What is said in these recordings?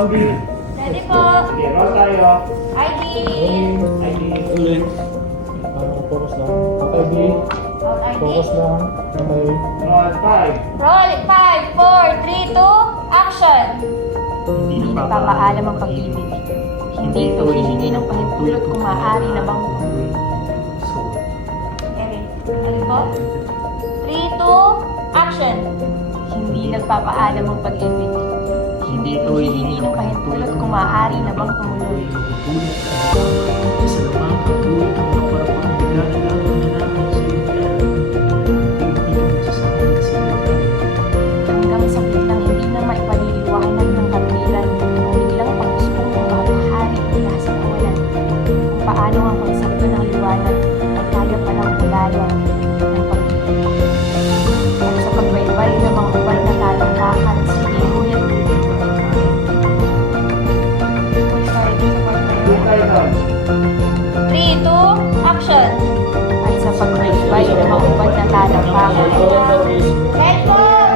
Zombie. Ready po. Sige, roll tayo. ID. ID. Ulit. Focus lang. Okay, B. Out ID. Focus lang. Okay. Roll 5. Roll. 5, 4, 3, 2, action. Hindi nagpapaalam ang pag-ibig. Hindi ito hihingi ng pahintulot kung maaari na bang Erin. Ready po? 3, 2, action. Hindi nagpapaalam ang pag-ibig. Hindi ito hihingi ng pahintulot kung maaari na bang tumuloy. Isa naman, patuloy kang maparapang bigla na lang ang nanakot sa iyo yan. Hindi ka masasabi kasi Hanggang sa biglang hindi na maipaliliwanag ng katwiran ang biglang pagpuspong ng bahahari mula sa kawalan. Kung paano ang konsepto ng liwanag ay kaya palang bulayan ng pag-ibig. At sa pagbaybay ng mga ubay na talangkakan, sinihulit. Tayo doon. 3, 2, action! At sa pagbaybay ng mga ubay na talangkakan, Cellphone!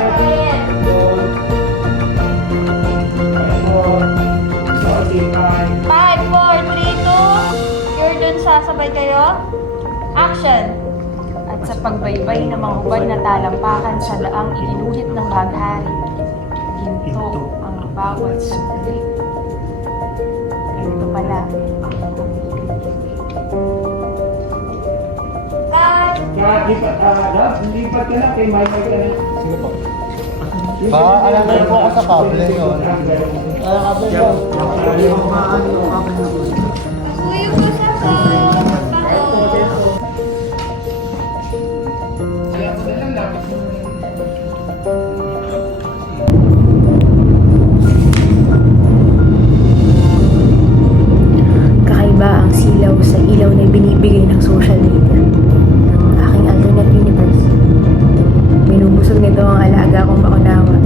Roll 5. 5, 4, 3, 2. You're dun sasabay kayo. Action! At sa pagbaybay ng mga hubad na talampakan sa daang iginuhit ng baghari, ginto ang bawat sukli. Ito pala ang Lipat ka na kay Michael ka na. sige po. Alam mo po ako sa kable yun. Kuya po sa Kakaiba ang silaw sa ilaw na binibigay ng social media ng aking alternate universe. Binubusog nito ang alaga kong bakunawa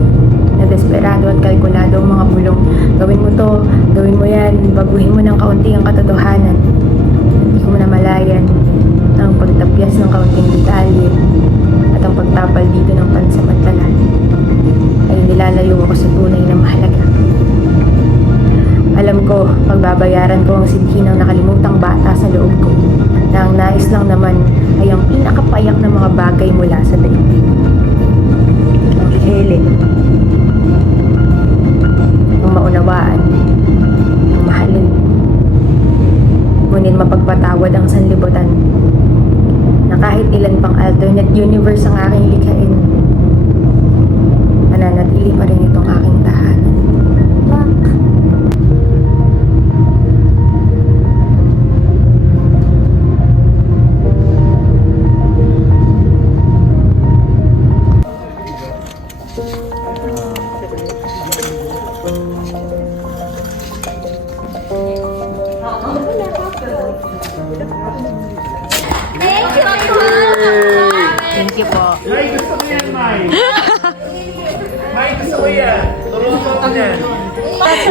na desperado at kalkulado ang mga bulong. Gawin mo to, gawin mo yan, baguhin mo ng kaunti ang katotohanan. Hindi ko namalayan ang pagtapyas ng kaunting detalye at ang pagtapal dito ng pansamantala ay nilalayo ako sa tunay na mahalaga. Alam ko, pagbabayaran ko ang sinhi ng nakalimutang bata sa loob ko na ang nais lang naman ay ang pinakapayak na mga bagay mula sa daigdig. Ang ihele, ang maunawaan, ang mahalin. Ngunit mapagpatawad ang sanlibutan na kahit ilan pang alternate universe ang aking likhain, mananatili pa rin itong aking tahanan. Thank you po. May gusto ko yan, May. May gusto ko yan. Tulungan mo ko yan.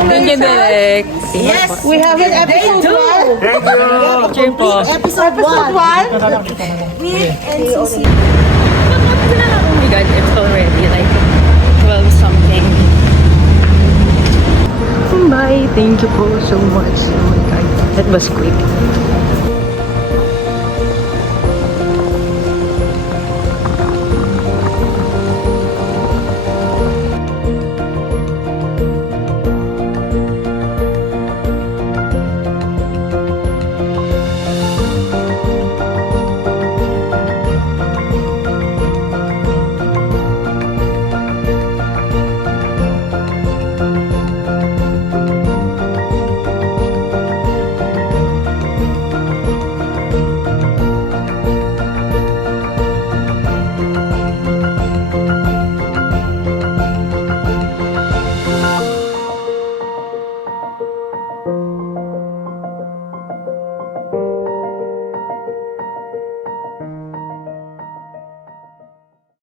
Thank you, Derek. Yes, we have it episode 1. Thank you. Cheer po. Episode 1. With NCC. Oh my God, it's already like 12 something. Bye. Thank you po so much. Oh my God, that was quick.